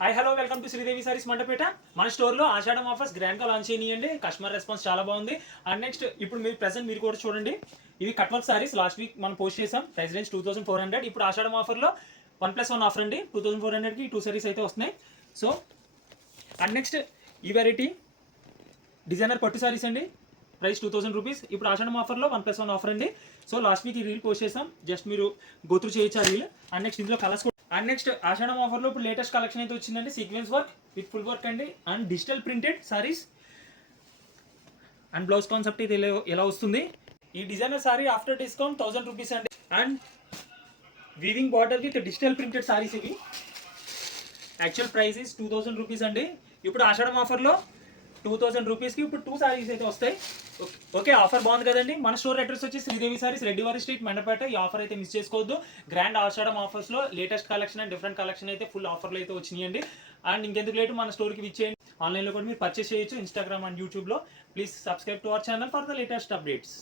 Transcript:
Hi hello welcome to Sridevi saris Mandapeta. మన స్టోర్లో ఆషాఢం offers గ్రాండ్గా లాంచ్ అయినాయండి. కస్టమర్ రెస్పాన్స్ చాలా బాగుంది. అండ్ నెక్స్ట్ ఇప్పుడు మీరు ప్రెసెంట్ మీరు కూడా చూడండి, ఇవి cut work saris last week మనం పోస్ట్ చేసాం. Price range 2400. ఇప్పుడు ఆషాఢం ఆఫర్లో 1+1 ఆఫర్ అండి. 2400కి 2 సారీస్ అయితే వస్తున్నాయి. సో అండ్ నెక్స్ట్ ఈ వెరైటీ డిజైనర్ పట్టు సారీస్ అండి, ప్రైస్ 2000 రూపీస్. ఇప్పుడు ఆషాఢం ఆఫర్లో 1+1 ఆఫర్ అండి. సో లాస్ట్ వీక్ ఈ రీల్ పోస్ట్ చేసాం, జస్ట్ మీరు గోత్రు చేయొచ్చు ఆ రీల్. అండ్ నెక్స్ట్ ఇందులో కలర్స్. అండ్ నెక్స్ట్ ఆషాఢం ఆఫర్లో ఇప్పుడు లేటెస్ట్ కలెక్షన్ అయితే వచ్చిందండి, sequence work with full work అండి, and digital printed saris and blouse concept అయితే ఎలా వస్తుంది. ఈ designer sari after discount 1000 rupees అండి. And weaving border with digital printed saris ఇవి. యాక్చువల్ ప్రైస్ ఇస్ 2000 రూపీస్ అండి. ఇప్పుడు ఆషాఢం ఆఫర్లో 2000 రూపీస్కి ఇప్పుడు 2 సారీస్ అయితే వస్తాయి. ఓకే, ఆఫర్ బాగుంది కదండి. మన స్టోర్ అడ్రస్ వచ్చి శ్రీదేవి సారీస్, రెడ్డివారి స్ట్రీట్, మండపేట. ఈ ఆఫర్ అయితే మిస్ చేసుకోవద్దు. గ్రాండ్ ఆషాఢం ఆఫర్స్లో latest collection and different collection అయితే ఫుల్ ఆఫర్లు అయితే వచ్చినాయండి. అండ్ ఇంకెందుకు లేటు మన స్టోర్కి విచ్చేయండి. ఆన్లైన్లో కూడా మీరు పర్చేస్ చేయొచ్చు, ఇన్స్టాగ్రామ్ అండ్ యూట్యూబ్లో. Please subscribe to our channel for the latest updates.